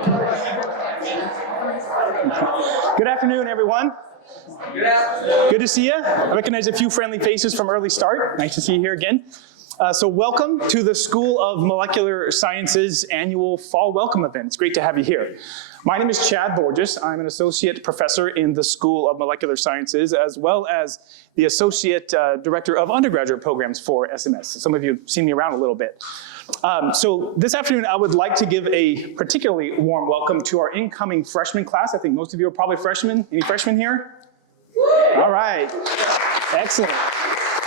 Good afternoon, everyone. Good afternoon. Good to see you. I recognize a few friendly faces from early start. Nice to see you here again. So welcome to the School of Molecular Sciences annual fall welcome event. It's great to have you here. My name is Chad Borges. I'm an associate professor in the School of Molecular Sciences, as well as the associate director of undergraduate programs for SMS. Some of you have seen me around a little bit. So this afternoon, I would like to give a particularly warm welcome to our incoming freshman class. I think most of you are probably freshmen. Any freshmen here? All right. Excellent.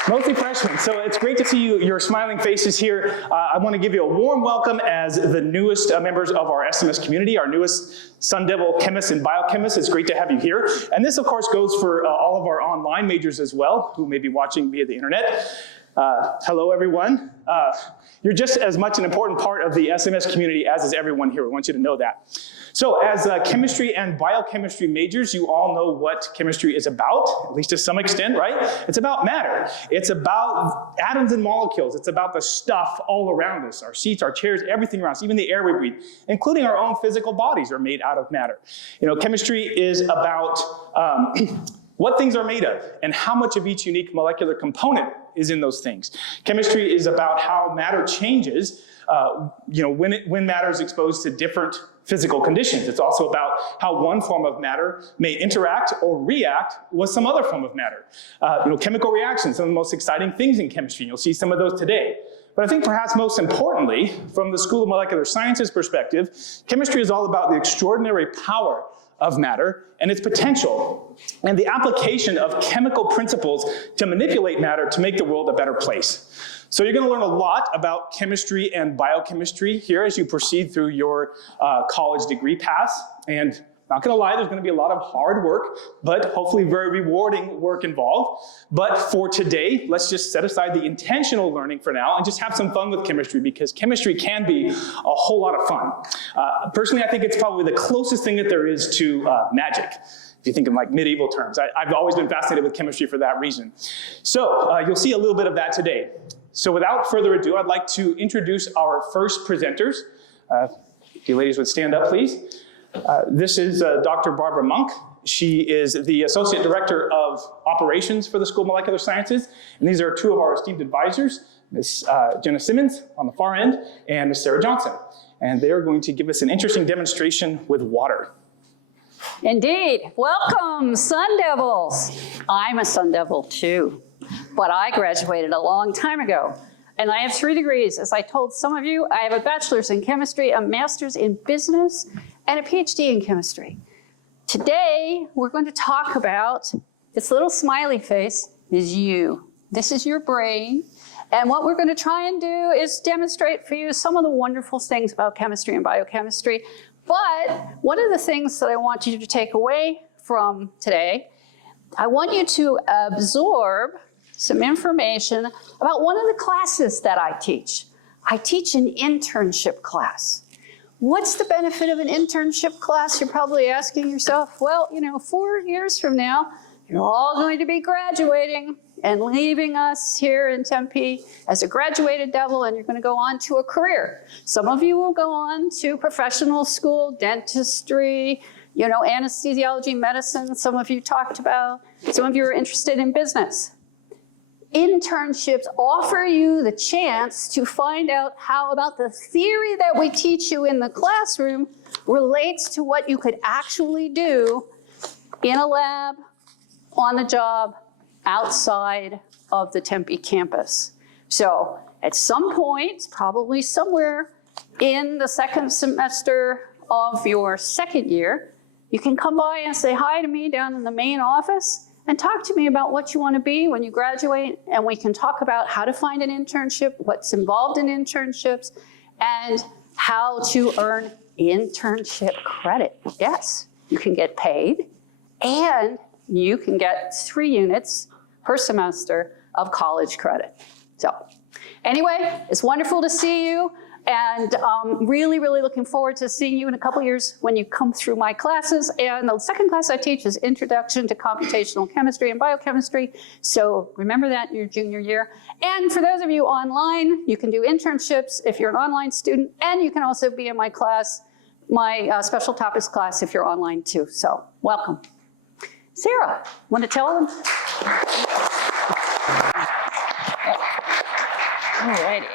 Mostly freshmen, so it's great to see your smiling faces here. I want to give you a warm welcome as the newest members of our SMS community, our newest Sun Devil chemists and biochemists. It's great to have you here. And this, of course, goes for all of our online majors as well, who may be watching via the internet. Hello, everyone. You're just as much an important part of the SMS community as is everyone here. We want you to know that. So as chemistry and biochemistry majors, you all know what chemistry is about, at least to some extent, right? It's about matter. It's about atoms and molecules. It's about the stuff all around us, our seats, our chairs, everything around us, even the air we breathe, including our own physical bodies are made out of matter. You know, chemistry is about what things are made of and how much of each unique molecular component is in those things. Chemistry is about how matter changes when matter is exposed to different physical conditions. It's also about how one form of matter may interact or react with some other form of matter. Chemical reactions, some of the most exciting things in chemistry. You'll see some of those today. But I think perhaps most importantly, from the School of Molecular Sciences perspective, chemistry is all about the extraordinary power of matter and its potential and the application of chemical principles to manipulate matter to make the world a better place. So you're going to learn a lot about chemistry and biochemistry here as you proceed through your college degree path. And not going to lie, there's going to be a lot of hard work, but hopefully very rewarding work involved. But for today, let's just set aside the intentional learning for now and just have some fun with chemistry, because chemistry can be a whole lot of fun. Personally, I think it's probably the closest thing that there is to magic. If you think of like medieval terms. I've always been fascinated with chemistry for that reason. So you'll see a little bit of that today. So without further ado, I'd like to introduce our first presenters. If you ladies would stand up, please. This is Dr. Barbara Monk. She is the Associate Director of Operations for the School of Molecular Sciences. And these are two of our esteemed advisors, Ms. Jenna Simmons on the far end and Ms. Sarah Johnson. And they are going to give us an interesting demonstration with water. Indeed. Welcome, Sun Devils. I'm a Sun Devil too, but I graduated a long time ago. And I have 3 degrees. As I told some of you, I have a bachelor's in chemistry, a master's in business, and a PhD in chemistry. Today, we're going to talk about this little smiley face is you. This is your brain. And what we're going to try and do is demonstrate for you some of the wonderful things about chemistry and biochemistry. But one of the things that I want you to take away from today, I want you to absorb some information about one of the classes that I teach. I teach an internship class. What's the benefit of an internship class? You're probably asking yourself, well, 4 years from now, you're all going to be graduating and leaving us here in Tempe as a graduated devil, and you're going to go on to a career. Some of you will go on to professional school, dentistry, anesthesiology, medicine, some of you talked about. Some of you are interested in business. Internships offer you the chance to find out how about the theory that we teach you in the classroom relates to what you could actually do in a lab, on the job, outside of the Tempe campus. So at some point, probably somewhere in the second semester of your second year, you can come by and say hi to me down in the main office and talk to me about what you want to be when you graduate, and we can talk about how to find an internship, what's involved in internships, and how to earn internship credit. Yes, you can get paid, and you can get 3 units per semester of college credit. So anyway, it's wonderful to see you. And really, really looking forward to seeing you in a couple years when you come through my classes. And the second class I teach is Introduction to Computational Chemistry and Biochemistry. So remember that in your junior year. And for those of you online, you can do internships if you're an online student, and you can also be in my class my special topics class if you're online too, so welcome. Sarah, want to tell them? All righty.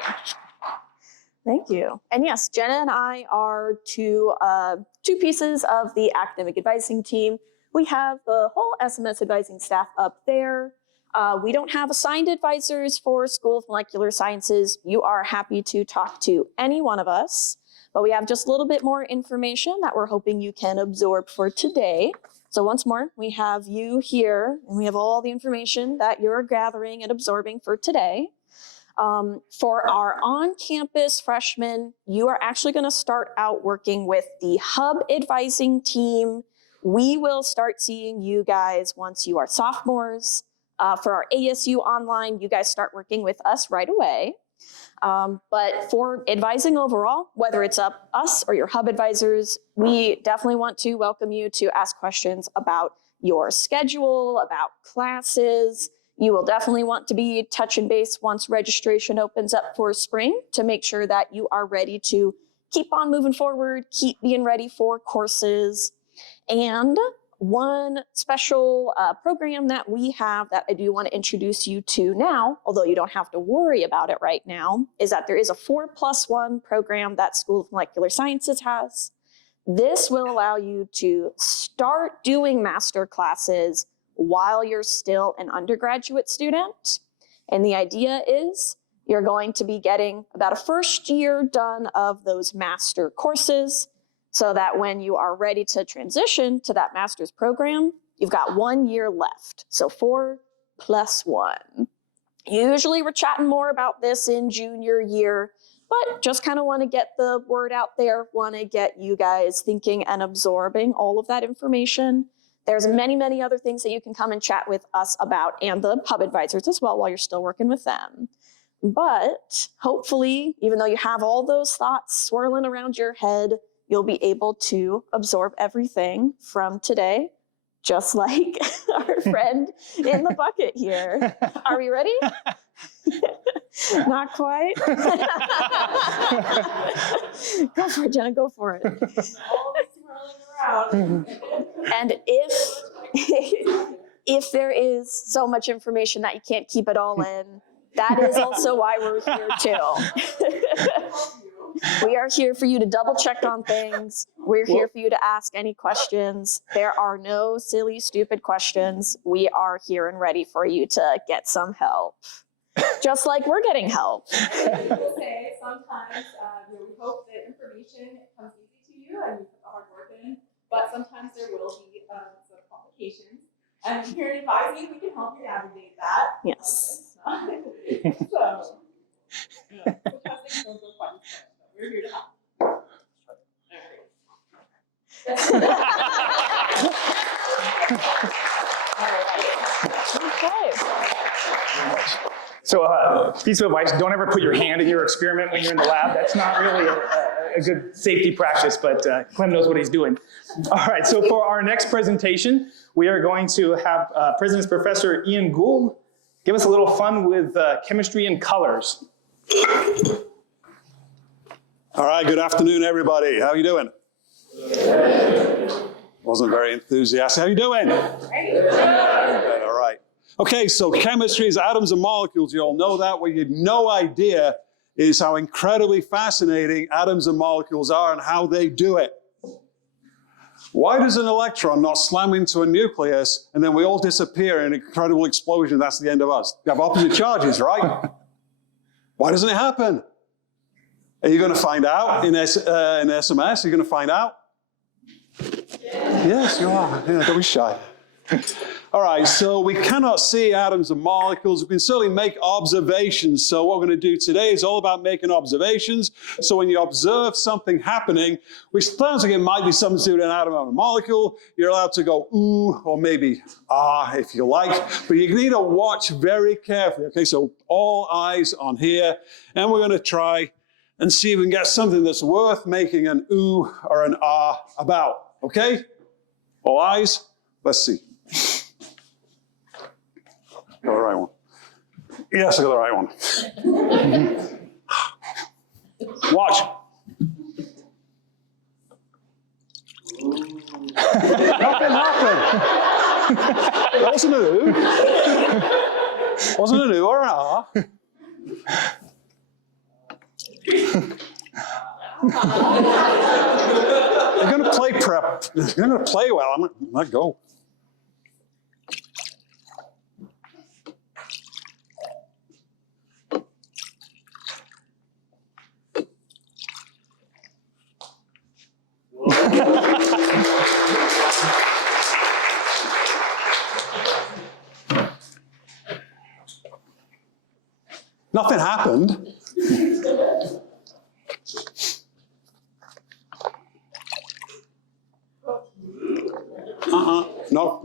Thank you. And yes, Jenna and I are two pieces of the academic advising team. We have the whole SMS advising staff up there. We don't have assigned advisors for School of Molecular Sciences. You are happy to talk to any one of us, but we have just a little bit more information that we're hoping you can absorb for today. So once more, we have you here, and we have all the information that you're gathering and absorbing for today. For our on-campus freshmen, you are actually going to start out working with the Hub advising team. We will start seeing you guys once you are sophomores. For our ASU online, you guys start working with us right away. But for advising overall, whether it's us or your Hub advisors, we definitely want to welcome you to ask questions about your schedule, about classes. You will definitely want to be touching base once registration opens up for spring to make sure that you are ready to keep on moving forward, keep being ready for courses. And one special program that we have that I do want to introduce you to now, although you don't have to worry about it right now, is that there is a 4+1 program that School of Molecular Sciences has. This will allow you to start doing master classes while you're still an undergraduate student. And the idea is you're going to be getting about a first year done of those master courses so that when you are ready to transition to that master's program, you've got 1 year left. So 4+1. Usually we're chatting more about this in junior year, but just kind of want to get the word out there, want to get you guys thinking and absorbing all of that information. There's many, many other things that you can come and chat with us about and the Hub advisors as well while you're still working with them. But hopefully, even though you have all those thoughts swirling around your head, you'll be able to absorb everything from today, just like our friend in the bucket here. Are we ready? Not quite. Go for it, Jenna, go for it. And if there is so much information that you can't keep it all in, that is also why we're here too. We are here for you to double check on things. We're here for you to ask any questions. There are no silly, stupid questions. We are here and ready for you to get some help. Just like we're getting help. I will say sometimes we hope that information comes easy to you and you put the hard work in, but sometimes there will be some complications. And here in advising, we can help you navigate that. Yes. So, yeah, sometimes things don't go quite as well, but we're here to help. Okay. So piece of advice, don't ever put your hand in your experiment when you're in the lab. That's not really a good safety practice, but Clem knows what he's doing. All right, so for our next presentation, we are going to have President's Professor Ian Gould give us a little fun with chemistry and colors. All right, good afternoon, everybody. How are you doing? Wasn't very enthusiastic. How are you doing? All right. Okay, so chemistry is atoms and molecules. You all know that. What you had no idea is how incredibly fascinating atoms and molecules are and how they do it. Why does an electron not slam into a nucleus and then we all disappear in an incredible explosion? That's the end of us. You have opposite charges, right? Why doesn't it happen? Are you going to find out in SMS? Are you going to find out? Yes, you are. Yeah, don't be shy. All right, so we cannot see atoms and molecules. We can certainly make observations. So what we're going to do today is all about making observations. So when you observe something happening, which sounds like it might be something to do with an atom or a molecule, you're allowed to go ooh, or maybe ah, if you like. But you need to watch very carefully. Okay, so all eyes on here. And we're going to try and see if we can get something that's worth making an ooh or an ah about. Okay? All eyes. Let's see. Got the right one. Yes, I got the right one. Watch. didn't happen. That wasn't an ooh. Wasn't an ooh or an ah. You're going to play prep. You're going to play well. I'm going to let go. Nothing happened. No.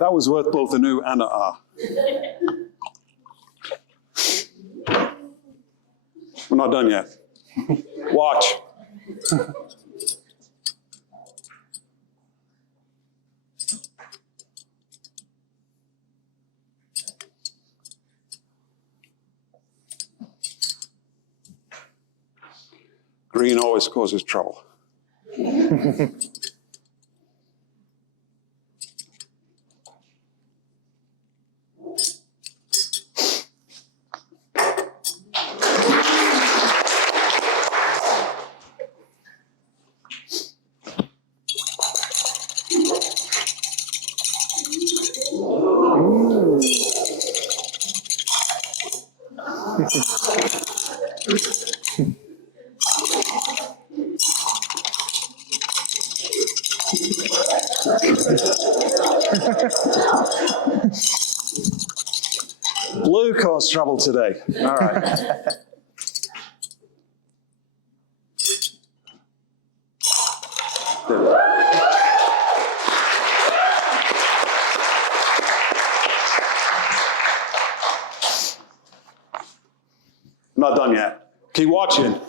That was worth both a new and a ah. We're not done yet. Watch. Green always causes trouble. Blue caused trouble today. All right. I'm not done yet. Keep watching.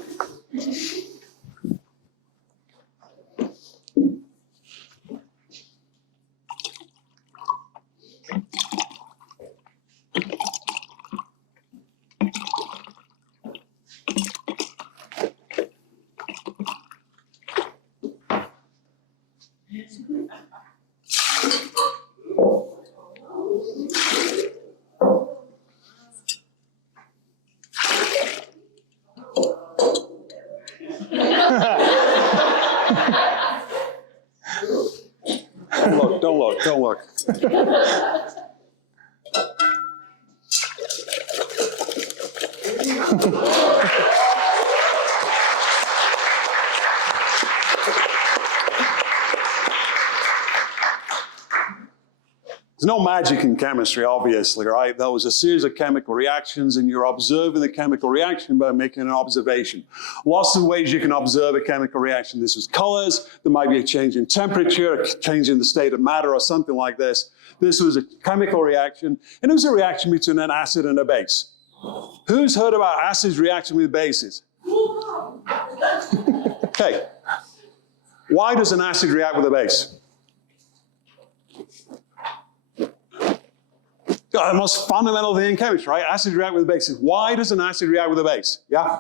Don't look. There's no magic in chemistry, obviously, right? There was a series of chemical reactions, and you're observing the chemical reaction by making an observation. Lots of ways you can observe a chemical reaction. This was colors. There might be a change in temperature, a change in the state of matter, or something like this. This was a chemical reaction, and it was a reaction between an acid and a base. Who's heard about acids reacting with bases? Okay. Why does an acid react with a base? The most fundamental thing in chemistry, right? Acids react with bases. Why does an acid react with a base? Yeah?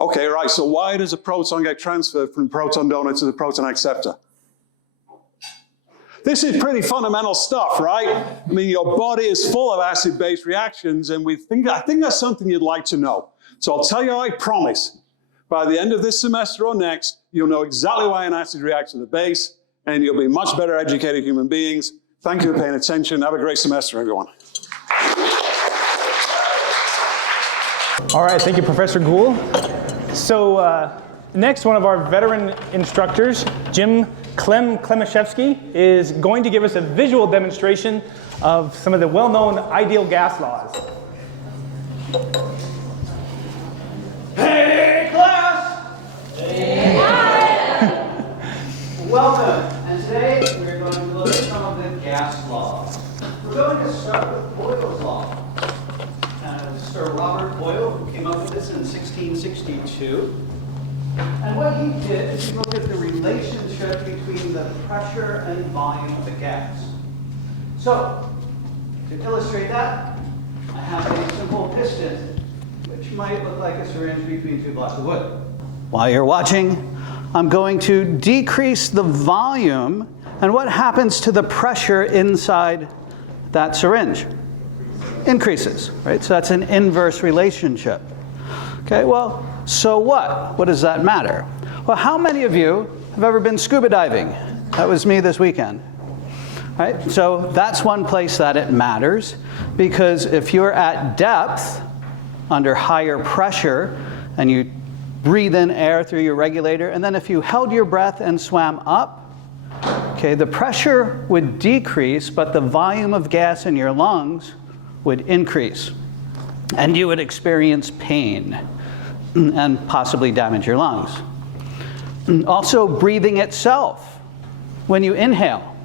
Okay, right. So why does a proton get transferred from the proton donor to the proton acceptor? This is pretty fundamental stuff, right? I mean, your body is full of acid-base reactions, and I think that's something you'd like to know. So I'll tell you, I promise, by the end of this semester or next, you'll know exactly why an acid reacts with a base, and you'll be much better educated human beings. Thank you for paying attention. Have a great semester, everyone. All right, thank you, Professor Gould. So next, one of our veteran instructors, Jim Klemaszewski, is going to give us a visual demonstration of some of the well-known ideal gas laws. Hey, class! Hey. Welcome. And today we're going to look at some of the gas laws. We're going to start with Boyle's law. Sir Robert Boyle, who came up with this in 1662. And what he did is he looked at the relationship between the pressure and volume of a gas. So, to illustrate that, I have a simple piston, which might look like a syringe between two blocks of wood. While you're watching, I'm going to decrease the volume, and what happens to the pressure inside that syringe? Increases, right? So that's an inverse relationship. Okay, well, so what? What does that matter? Well, how many of you have ever been scuba diving? That was me this weekend. Right? So that's one place that it matters, because if you're at depth under higher pressure and you breathe in air through your regulator, and then if you held your breath and swam up, okay, the pressure would decrease, but the volume of gas in your lungs would increase, and you would experience pain and possibly damage your lungs. Also, breathing itself. When you inhale,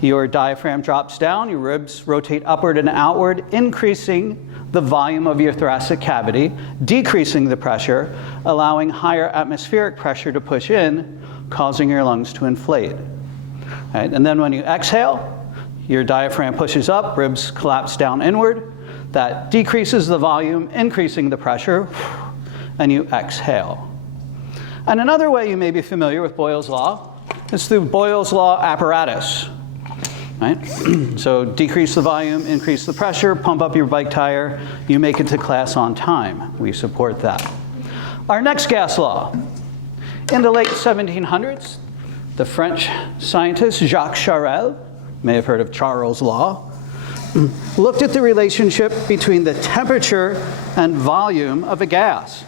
your diaphragm drops down, your ribs rotate upward and outward, increasing the volume of your thoracic cavity, decreasing the pressure, allowing higher atmospheric pressure to push in, causing your lungs to inflate. Right? And then when you exhale, your diaphragm pushes up, ribs collapse down inward. That decreases the volume, increasing the pressure, and you exhale. And another way you may be familiar with Boyle's law is through Boyle's law apparatus. Right? So decrease the volume, increase the pressure, pump up your bike tire, you make it to class on time. We support that. Our next gas law. In the late 1700s, the French scientist Jacques Charel, may have heard of Charles' law, looked at the relationship between the temperature and volume of a gas.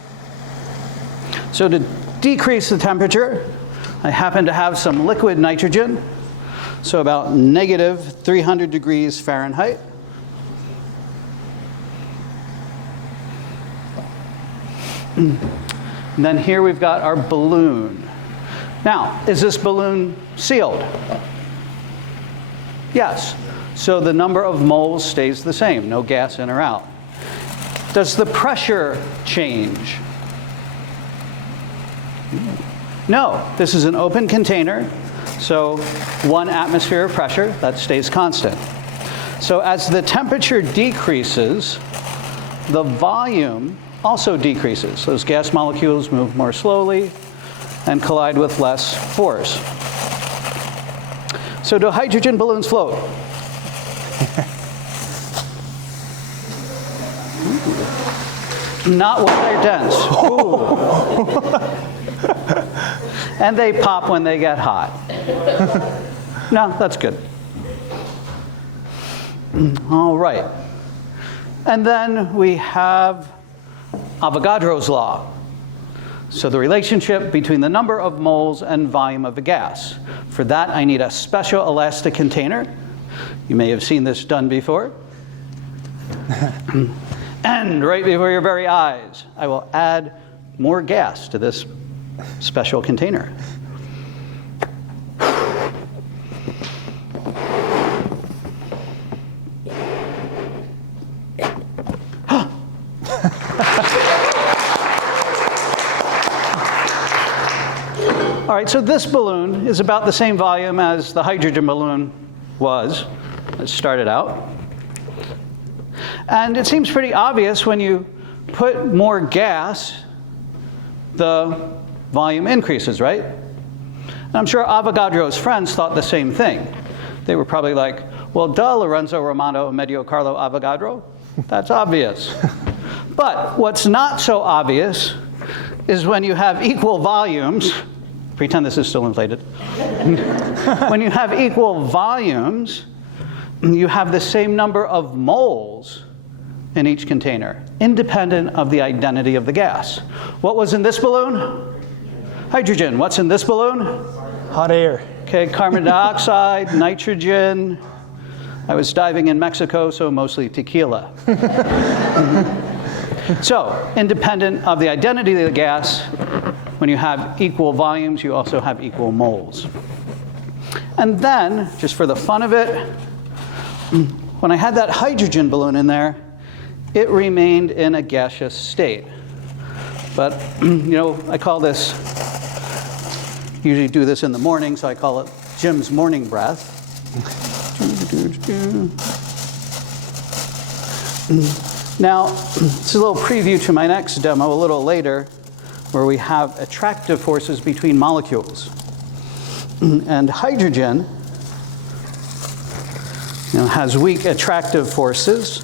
So to decrease the temperature, I happen to have some liquid nitrogen, so about negative 300 degrees Fahrenheit. And then here we've got our balloon. Now, is this balloon sealed? Yes. So the number of moles stays the same, no gas in or out. Does the pressure change? No. This is an open container, so 1 atmosphere of pressure, that stays constant. So as the temperature decreases, the volume also decreases. Those gas molecules move more slowly and collide with less force. So do hydrogen balloons float? Not when they're dense. And they pop when they get hot. No, that's good. All right. And then we have Avogadro's law. So the relationship between the number of moles and volume of a gas. For that, I need a special elastic container. You may have seen this done before. And right before your very eyes, I will add more gas to this special container. All right, so this balloon is about the same volume as the hydrogen balloon was. It started out. And it seems pretty obvious when you put more gas, the volume increases, right? And I'm sure Avogadro's friends thought the same thing. They were probably like, well, duh, Lorenzo Romano Medio Carlo Avogadro. That's obvious. But what's not so obvious is when you have equal volumes, pretend this is still inflated. When you have equal volumes, you have the same number of moles, in each container, independent of the identity of the gas. What was in this balloon? Hydrogen. What's in this balloon? Hot air. Okay, carbon dioxide, nitrogen. I was diving in Mexico, so mostly tequila. So, independent of the identity of the gas, when you have equal volumes, you also have equal moles. And then, just for the fun of it, when I had that hydrogen balloon in there, it remained in a gaseous state. But, I call this, usually do this in the morning, so I call it Jim's morning breath. Now, it's a little preview to my next demo a little later, where we have attractive forces between molecules. And hydrogen has weak attractive forces.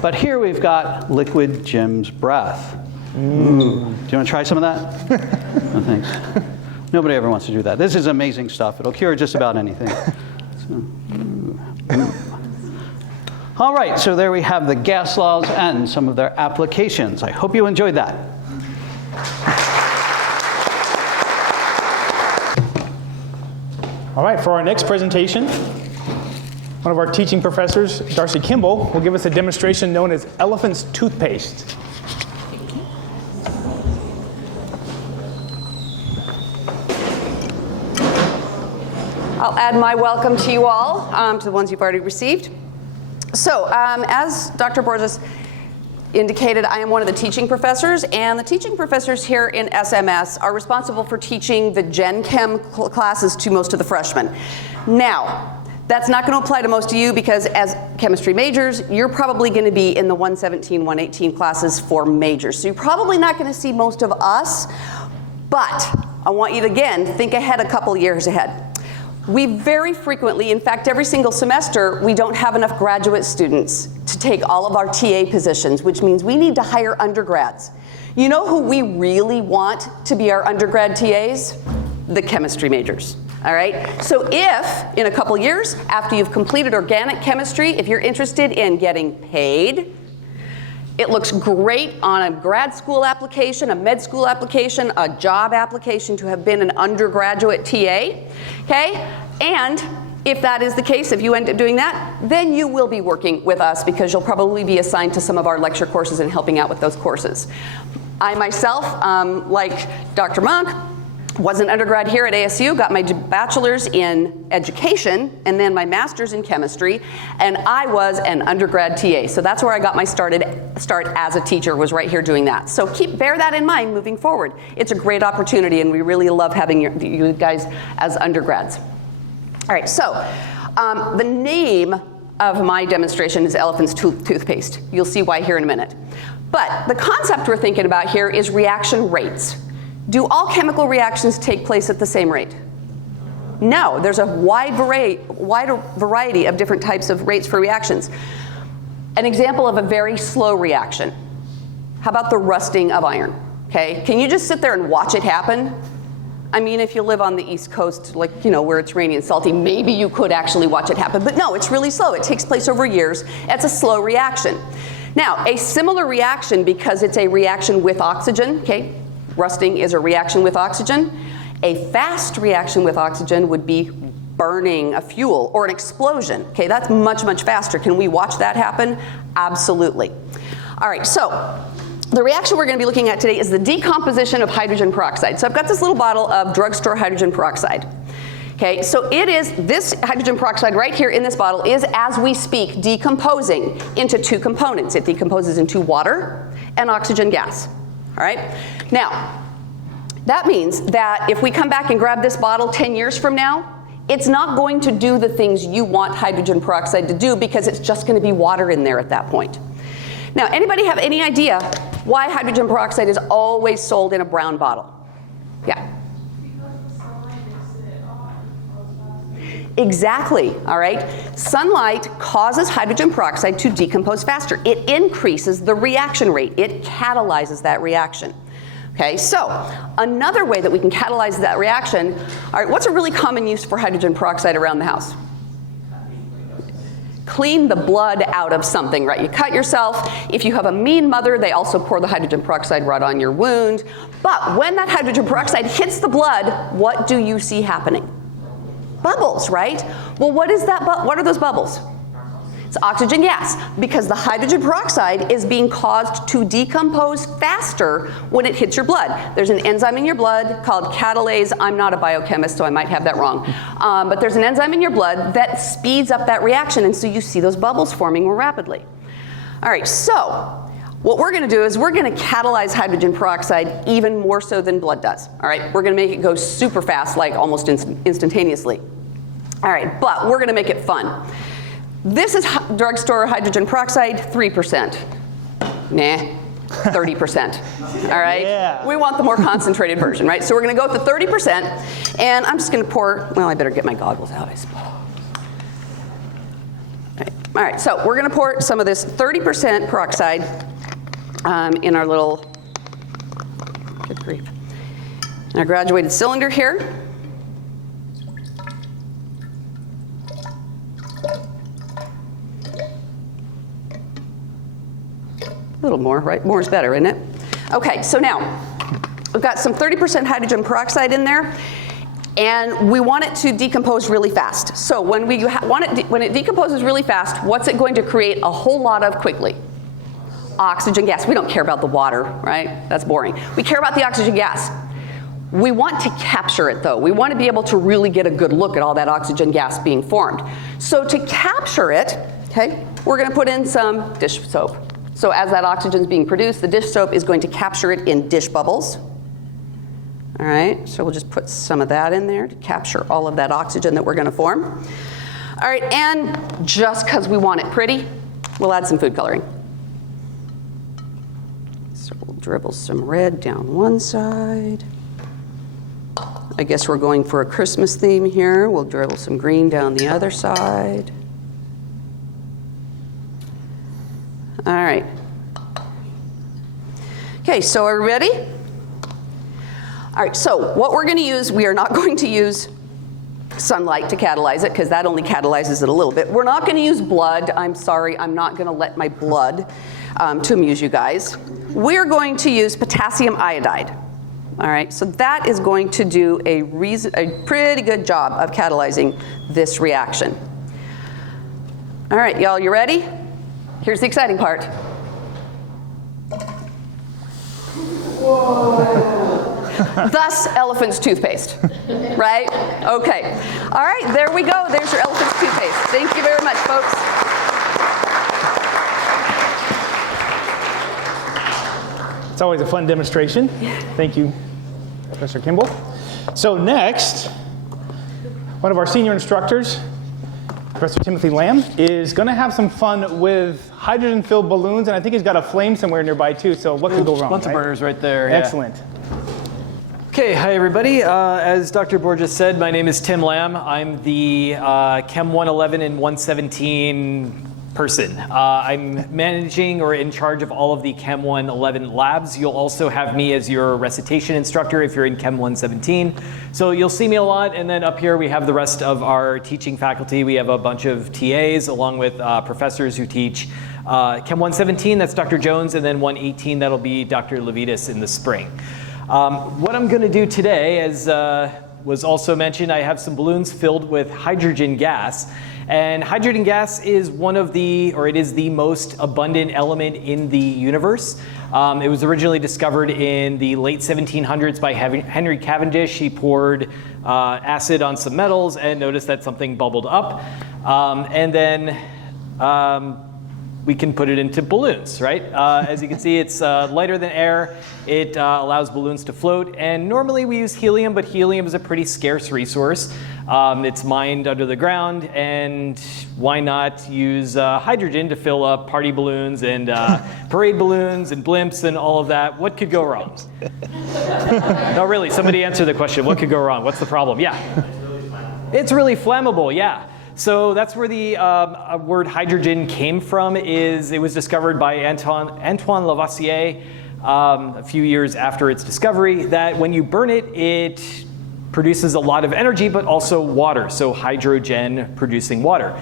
But here we've got liquid Jim's breath. Do you want to try some of that? No, thanks. Nobody ever wants to do that. This is amazing stuff. It'll cure just about anything. All right, so there we have the gas laws and some of their applications. I hope you enjoyed that. All right, for our next presentation, one of our teaching professors, Darcy Kimball, will give us a demonstration known as elephant's toothpaste. I'll add my welcome to you all, to the ones you've already received. So, as Dr. Borges indicated, I am one of the teaching professors, and the teaching professors here in SMS are responsible for teaching the Gen Chem classes to most of the freshmen. Now, that's not going to apply to most of you because as chemistry majors, you're probably going to be in the 117, 118 classes for majors. So you're probably not going to see most of us, but I want you to, again, think ahead a couple years ahead. We very frequently, in fact, every single semester, we don't have enough graduate students to take all of our TA positions, which means we need to hire undergrads. You know who we really want to be our undergrad TAs? The chemistry majors, all right? So if, in a couple years, after you've completed organic chemistry, if you're interested in getting paid, it looks great on a grad school application, a med school application, a job application to have been an undergraduate TA, okay? And if that is the case, if you end up doing that, then you will be working with us because you'll probably be assigned to some of our lecture courses and helping out with those courses. I myself, like Dr. Monk, was an undergrad here at ASU, got my bachelor's in education, and then my master's in chemistry, and I was an undergrad TA. So that's where I got my start as a teacher, was right here doing that. So bear that in mind moving forward. It's a great opportunity, and we really love having you guys as undergrads. All right, so the name of my demonstration is elephant's toothpaste. You'll see why here in a minute. But the concept we're thinking about here is reaction rates. Do all chemical reactions take place at the same rate? No, there's a wider variety of different types of rates for reactions. An example of a very slow reaction. How about the rusting of iron? Okay, can you just sit there and watch it happen? I mean, if you live on the East Coast, like, where it's rainy and salty, maybe you could actually watch it happen. But no, it's really slow. It takes place over years. It's a slow reaction. Now, a similar reaction, because it's a reaction with oxygen, okay? Rusting is a reaction with oxygen. A fast reaction with oxygen would be burning a fuel or an explosion. Okay, that's much, much faster. Can we watch that happen? Absolutely. All right, so the reaction we're going to be looking at today is the decomposition of hydrogen peroxide. So I've got this little bottle of drugstore hydrogen peroxide. Okay, so it is, this hydrogen peroxide right here in this bottle is, as we speak, decomposing into two components. It decomposes into water and oxygen gas. All right? Now, that means that if we come back and grab this bottle 10 years from now, it's not going to do the things you want hydrogen peroxide to do because it's just going to be water in there at that point. Now, anybody have any idea why hydrogen peroxide is always sold in a brown bottle? Yeah. Exactly, all right? Sunlight causes hydrogen peroxide to decompose faster. It increases the reaction rate. It catalyzes that reaction. Okay, so another way that we can catalyze that reaction, all right, what's a really common use for hydrogen peroxide around the house? clean the blood out of something, right? You cut yourself. If you have a mean mother, they also pour the hydrogen peroxide right on your wound. But when that hydrogen peroxide hits the blood, what do you see happening? Bubbles, right? Well, what is that? What are those bubbles? It's oxygen gas, because the hydrogen peroxide is being caused to decompose faster when it hits your blood. There's an enzyme in your blood called catalase. I'm not a biochemist, so I might have that wrong. But there's an enzyme in your blood that speeds up that reaction, and so you see those bubbles forming more rapidly. All right, so what we're going to do is we're going to catalyze hydrogen peroxide even more so than blood does. All right, we're going to make it go super fast, like almost instantaneously. All right, but we're going to make it fun. This is drugstore hydrogen peroxide, 3%. Nah, 30%. All right? Yeah. We want the more concentrated version, right? So we're going to go with the 30%. And I'm just going to pour, well, I better get my goggles out, I suppose. All right, so we're going to pour some of this 30% peroxide in our little, good grief, in our graduated cylinder here. A little more, right? More is better, isn't it? Okay, so now we've got some 30% hydrogen peroxide in there, and we want it to decompose really fast. So when when it decomposes really fast, what's it going to create a whole lot of quickly? Oxygen gas. We don't care about the water, right? That's boring. We care about the oxygen gas. We want to capture it, though. We want to be able to really get a good look at all that oxygen gas being formed. So to capture it, okay, we're going to put in some dish soap. So as that oxygen is being produced, the dish soap is going to capture it in dish bubbles. All right, so we'll just put some of that in there to capture all of that oxygen that we're going to form. All right, and just because we want it pretty, we'll add some food coloring. So we'll dribble some red down one side. I guess we're going for a Christmas theme here. We'll dribble some green down the other side. All right. Okay, so are we ready? All right, so what we're going to use, we are not going to use sunlight to catalyze it, because that only catalyzes it a little bit. We're not going to use blood. I'm sorry, I'm not going to let my blood to amuse you guys. We're going to use potassium iodide. All right, so that is going to do a pretty good job of catalyzing this reaction. All right, y'all, you ready? Here's the exciting part. Whoa. Thus, elephant's toothpaste, right? Okay. All right, there we go. There's your elephant's toothpaste. Thank you very much, folks. It's always a fun demonstration. Thank you, Professor Kimball. So next, one of our senior instructors, Professor Timothy Lamb, is going to have some fun with hydrogen-filled balloons, and I think he's got a flame somewhere nearby too, so what could go wrong, Bunch of burners right there. Yeah. Excellent. Okay, hi everybody. As Dr. Borges said, my name is Tim Lamb. I'm the Chem 111 and 117 person. I'm managing or in charge of all of the Chem 111 labs. You'll also have me as your recitation instructor if you're in Chem 117. So you'll see me a lot, and then up here we have the rest of our teaching faculty. We have a bunch of TAs along with professors who teach Chem 117, that's Dr. Jones, and then 118, that'll be Dr. Levitas in the spring. What I'm going to do today, as was also mentioned, I have some balloons filled with hydrogen gas. And hydrogen gas is it is the most abundant element in the universe. It was originally discovered in the late 1700s by Henry Cavendish. He poured acid on some metals and noticed that something bubbled up. And then we can put it into balloons, right? As you can see, it's lighter than air. It allows balloons to float. And normally we use helium, but helium is a pretty scarce resource. It's mined under the ground, and why not use hydrogen to fill up party balloons and parade balloons and blimps and all of that? What could go wrong? No, really, somebody answer the question. What could go wrong? What's the problem? Yeah. It's really flammable, yeah. So that's where the word hydrogen came from. It was discovered by Antoine Lavoisier a few years after its discovery, that when you burn it, it produces a lot of energy, but also water, so hydrogen producing water.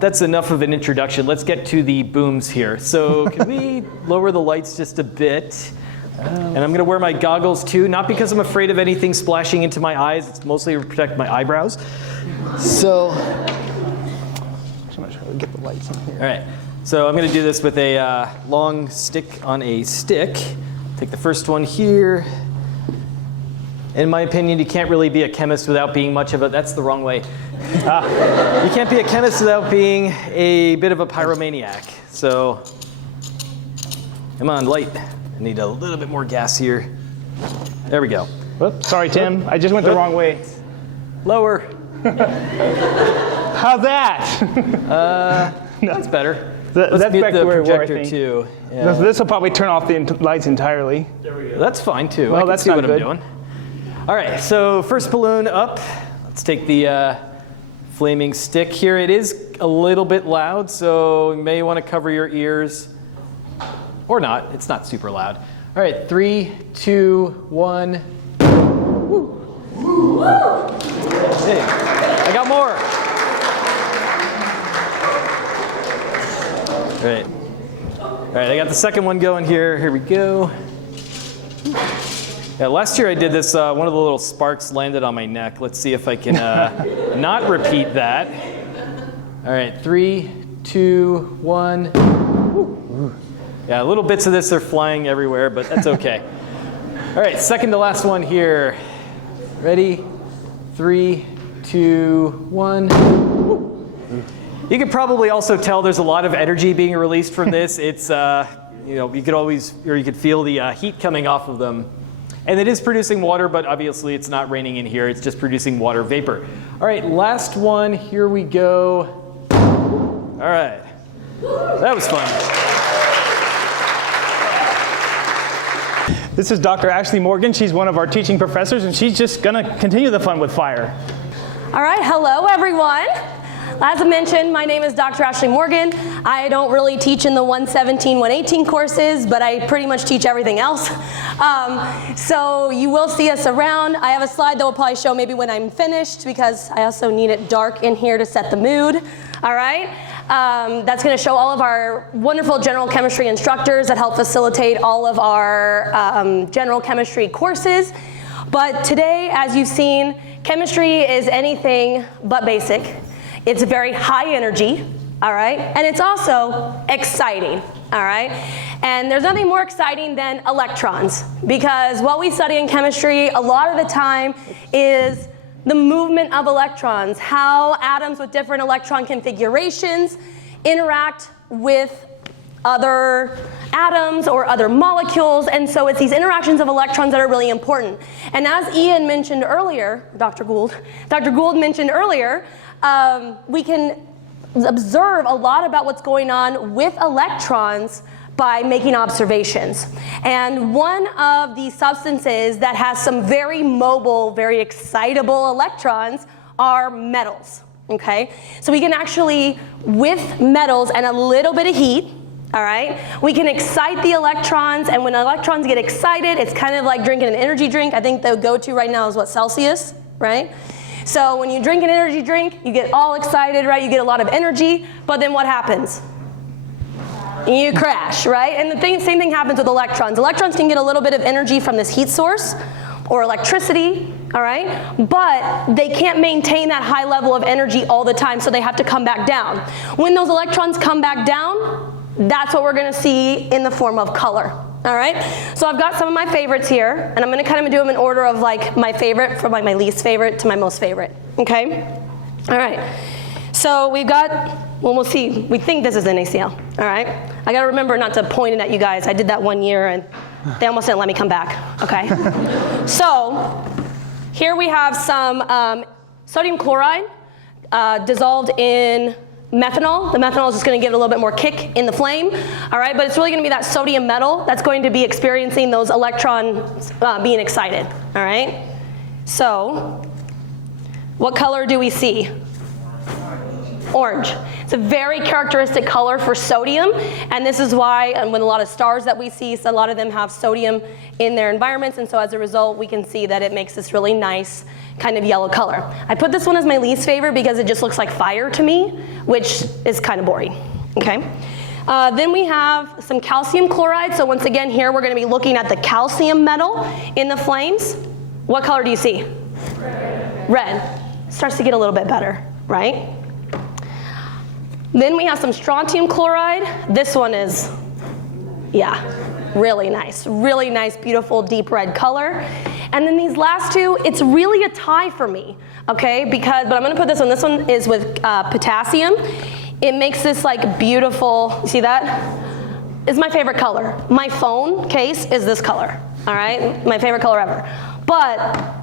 That's enough of an introduction. Let's get to the booms here. So can we lower the lights just a bit? And I'm going to wear my goggles too, not because I'm afraid of anything splashing into my eyes. It's mostly to protect my eyebrows. So, I'm not sure how to get the lights in here. all right. So I'm going to do this with a long stick on a stick. Take the first one here. In my opinion, you can't really be a chemist without being much of a, that's the wrong way. You can't be a chemist without being a bit of a pyromaniac. So, come on, light. I need a little bit more gas here. There we go. Whoops, sorry, Tim. I just went the wrong way. Lower. How's that? That's better. That's Let's mute back the to where we were, I projector think. too. Yeah. This will probably turn off the lights entirely. That's fine too. Well, I can that's see not what good. I'm doing. All right, so first balloon up. Let's take the flaming stick here. It is a little bit loud, so you may want to cover your ears. Or not, it's not super loud. All right, 3, 2, 1. Hey, I got more. All right, I got the second one going here. Here we go. Yeah, last year I did this, one of the little sparks landed on my neck. Let's see if I can not repeat that. All right, 3, 2, 1. Yeah, little bits of this are flying everywhere, but that's okay. All right, second to last one here. Ready? 3, 2, 1. You could probably also tell there's a lot of energy being released from this. It's, you could always, or you could feel the heat coming off of them. And it is producing water, but obviously it's not raining in here. It's just producing water vapor. All right, last one. Here we go. All right. That was fun. This is Dr. Ashley Morgan. She's one of our teaching professors, and she's just going to continue the fun with fire. All right, hello everyone. As I mentioned, my name is Dr. Ashley Morgan. I don't really teach in the 117, 118 courses, but I pretty much teach everything else. So you will see us around. I have a slide that will probably show maybe when I'm finished, because I also need it dark in here to set the mood. All right. That's going to show all of our wonderful general chemistry instructors that help facilitate all of our general chemistry courses. But today, as you've seen, chemistry is anything but basic. It's very high energy, all right? And it's also exciting, all right? And there's nothing more exciting than electrons, because what we study in chemistry a lot of the time is the movement of electrons, how atoms with different electron configurations interact with other atoms or other molecules, and so it's these interactions of electrons that are really important. And as Ian mentioned earlier, Dr. Gould mentioned earlier, we can observe a lot about what's going on with electrons by making observations. And one of the substances that has some very mobile, very excitable electrons are metals, okay? So we can actually, with metals and a little bit of heat, all right, we can excite the electrons, and when electrons get excited, it's kind of like drinking an energy drink. I think the go-to right now is what, Celsius, right? So when you drink an energy drink, you get all excited, right? You get a lot of energy, but then what happens? You crash, right? And the same thing happens with electrons. Electrons can get a little bit of energy from this heat source or electricity, all right? But they can't maintain that high level of energy all the time, so they have to come back down. When those electrons come back down, that's what we're gonna see in the form of color. All right, so I've got some of my favorites here, and I'm going to kind of do them in order of like my favorite from like my least favorite to my most favorite, okay? All right, so we've got, well, we'll see. We think this is NaCl, all right? I got to remember not to point it at you guys. I did that one year, and they almost didn't let me come back, okay? So here we have some sodium chloride dissolved in methanol. The methanol is just going to give it a little bit more kick in the flame, all right? But it's really going to be that sodium metal that's going to be experiencing those electrons being excited, all right? So, what color do we see? orange. It's a very characteristic color for sodium, and this is why when a lot of stars that we see, so a lot of them have sodium in their environments, and so as a result, we can see that it makes this really nice kind of yellow color. I put this one as my least favorite because it just looks like fire to me, which is kind of boring, okay? Then we have some calcium chloride. So once again, here we're going to be looking at the calcium metal in the flames. What color do you see? Red. Starts to get a little bit better, right? Then we have some strontium chloride. This one is, yeah, really nice, beautiful, deep red color. And then these last two, it's really a tie for me, okay? But I'm going to put this one. This one is with potassium. It makes this like beautiful, you see that? It's my favorite color. My phone case is this color, all right? My favorite color ever. But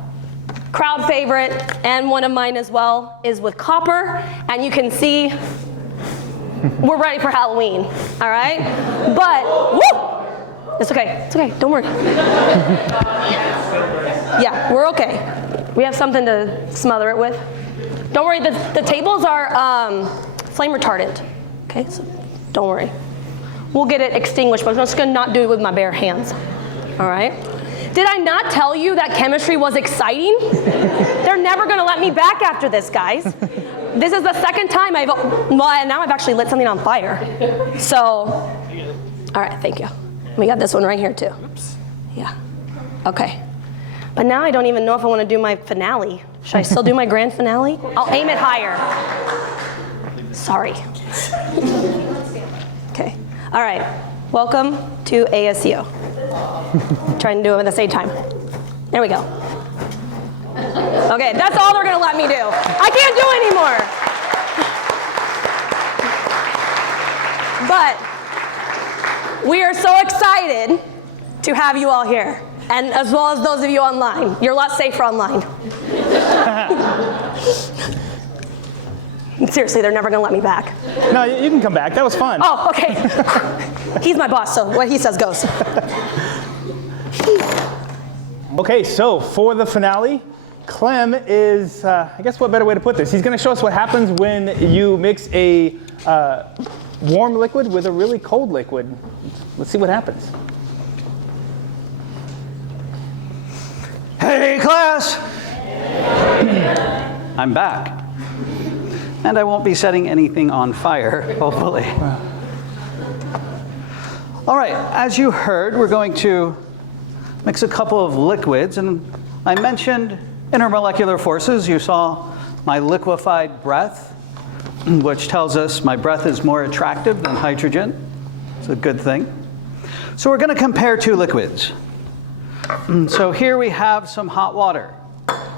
crowd favorite, and one of mine as well, is with copper. And you can see we're ready for Halloween, all right? But, woo! It's okay, don't worry. Yeah, we're okay. We have something to smother it with. Don't worry, the tables are flame retardant, okay, so don't worry. We'll get it extinguished, but I'm just gonna not do it with my bare hands, all right? Did I not tell you that chemistry was exciting? They're never gonna let me back after this, guys. This is the second time now I've actually lit something on fire. So, all right, thank you. We got this one right here too. Yeah, okay. But now I don't even know if I wanna do my finale. Should I still do my grand finale? I'll aim it higher. Sorry. Okay. All right. Welcome to ASU. Trying to do it at the same time. There we go. Okay, that's all they're going to let me do. I can't do anymore. But we are so excited to have you all here, and as well as those of you online. You're a lot safer online. Seriously, they're never going to let me back. No, you can come back. That was fun. Oh, okay. He's my boss, so what he says goes. Okay, so for the finale, Clem is, I guess what better way to put this? He's going to show us what happens when you mix a warm liquid with a really cold liquid. Let's see what happens. Hey, class! I'm back. And I won't be setting anything on fire, hopefully. All right, as you heard, we're going to mix a couple of liquids. And I mentioned intermolecular forces. You saw my liquefied breath, which tells us my breath is more attractive than hydrogen. It's a good thing. So we're going to compare two liquids. So here we have some hot water,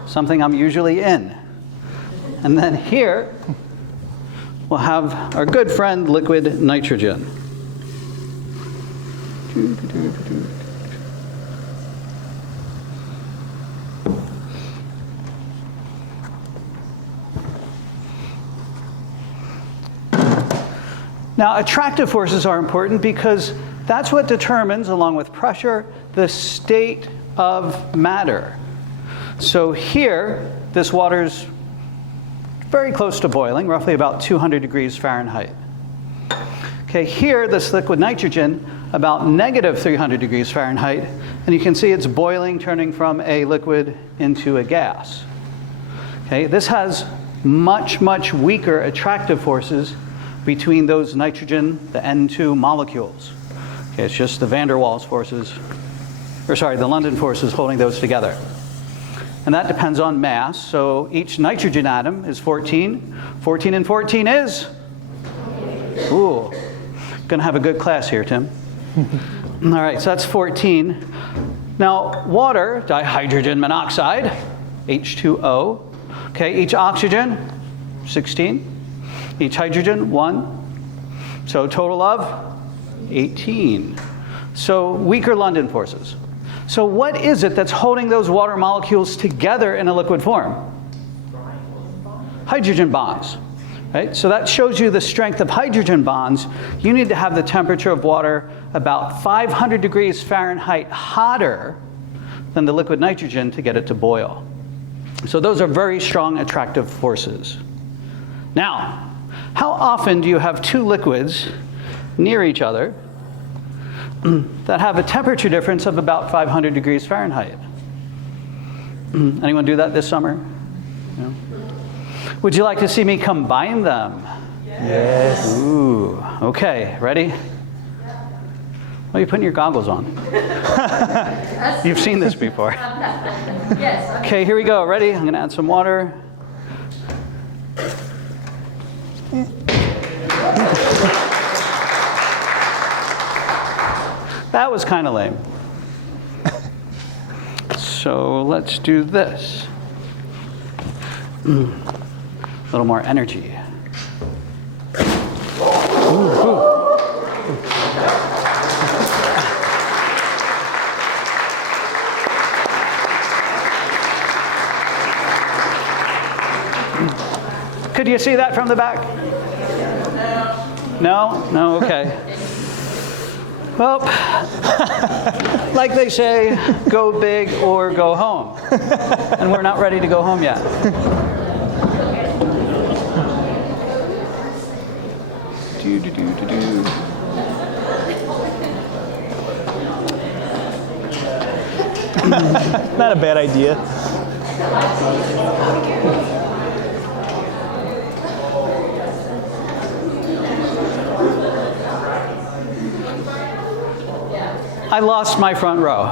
something I'm usually in. And then here, we'll have our good friend, liquid nitrogen. Now, attractive forces are important because that's what determines, along with pressure, the state of matter. So here, this water's very close to boiling, roughly about 200 degrees Fahrenheit. Okay, here, this liquid nitrogen, about negative 300 degrees Fahrenheit, and you can see it's boiling, turning from a liquid into a gas. Okay, this has much, much weaker attractive forces between those nitrogen, the N2 molecules. Okay, it's just the van der Waals forces, the London forces holding those together. And that depends on mass. So each nitrogen atom is 14. 14 and 14 is? Ooh, gonna have a good class here, Tim. All right, so that's 14. Now, water, dihydrogen monoxide, H2O. Okay, each oxygen, 16. Each hydrogen, 1. So a total of 18. So weaker London forces. So what is it that's holding those water molecules together in a liquid form? Hydrogen bonds. Right? So that shows you the strength of hydrogen bonds. You need to have the temperature of water about 500 degrees Fahrenheit hotter than the liquid nitrogen to get it to boil. So those are very strong attractive forces. Now, How often do you have two liquids near each other that have a temperature difference of about 500 degrees Fahrenheit? Anyone do that this summer? No? Would you like to see me combine them? Yes. Ooh, okay, ready? Well, you're putting your goggles on. You've seen this before. Yes. Okay, here we go. Ready? I'm going to add some water. That was kind of lame. So let's do this. A little more energy. Could you see that from the back? No? No? Okay. Well, like they say, go big or go home. And we're not ready to go home yet. Not a bad idea. I lost my front row.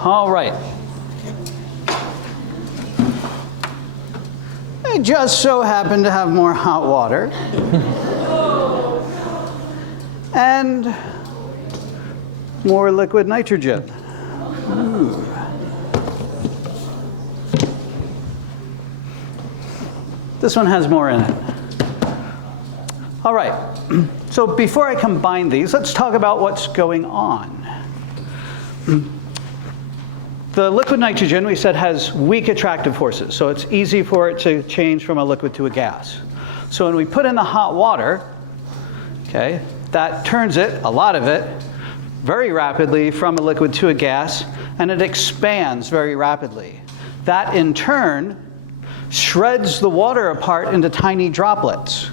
All right. I just so happen to have more hot water. And more liquid nitrogen. Ooh. This one has more in it. All right. So before I combine these, let's talk about what's going on. The liquid nitrogen, we said, has weak attractive forces, so it's easy for it to change from a liquid to a gas. So when we put in the hot water, okay, that turns it, a lot of it, very rapidly from a liquid to a gas, and it expands very rapidly. That, in turn, shreds the water apart into tiny droplets,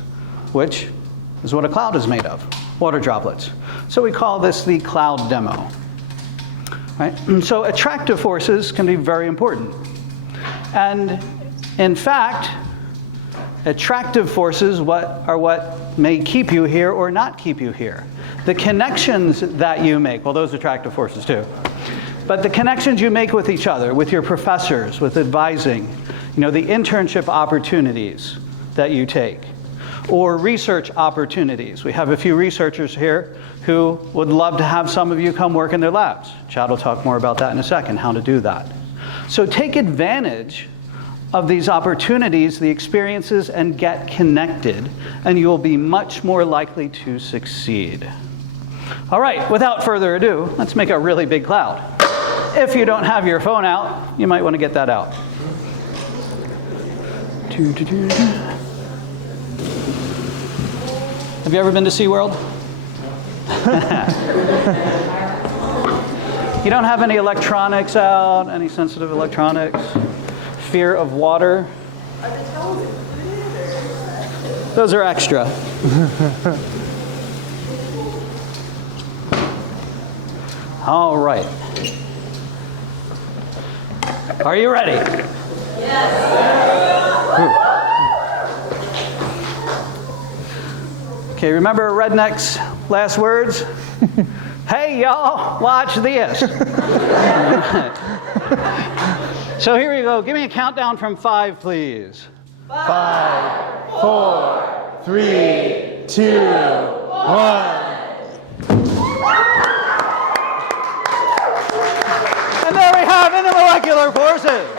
which is what a cloud is made of, water droplets. So we call this the cloud demo. Right? So attractive forces can be very important. And in fact, attractive forces are what may keep you here or not keep you here. The connections that you make, well, those are attractive forces too, but the connections you make with each other, with your professors, with advising, the internship opportunities that you take, or research opportunities. We have a few researchers here who would love to have some of you come work in their labs. Chad will talk more about that in a second, how to do that. So take advantage of these opportunities, the experiences, and get connected, and you will be much more likely to succeed. All right, without further ado, let's make a really big cloud. If you don't have your phone out, you might want to get that out. Have you ever been to SeaWorld? You don't have any electronics out, any sensitive electronics? Fear of water? Those are extra. All right. Are you ready? Yes. Okay, remember Redneck's last words? Hey, y'all, watch this. So here we go. Give me a countdown from 5, please. 5, 4, 3, 2, 1. And there we have intermolecular forces.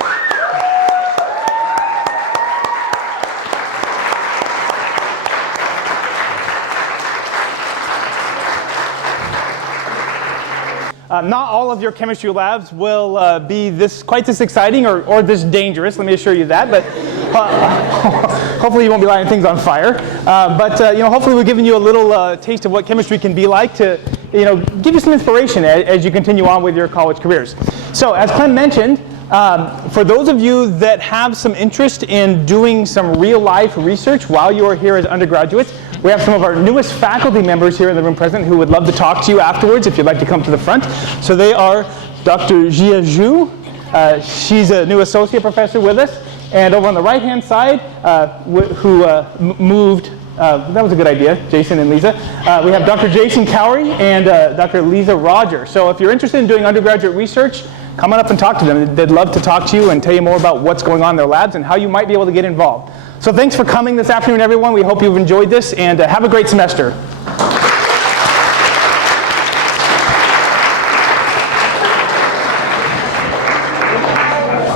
Not all of your chemistry labs will be quite this exciting or this dangerous, let me assure you that, but hopefully you won't be lighting things on fire. Hopefully we've given you a little taste of what chemistry can be like to give you some inspiration as you continue on with your college careers. So as Clem mentioned, For those of you that have some interest in doing some real-life research while you are here as undergraduates, we have some of our newest faculty members here in the room present who would love to talk to you afterwards if you'd like to come to the front. So they are Dr. Jia Zhu. She's a new associate professor with us. And over on the right-hand side, who moved, that was a good idea, Jason and Lisa. We have Dr. Jason Cowrie and Dr. Lisa Roger. So if you're interested in doing undergraduate research, come on up and talk to them. They'd love to talk to you and tell you more about what's going on in their labs and how you might be able to get involved. So thanks for coming this afternoon, everyone. We hope you've enjoyed this, and have a great semester.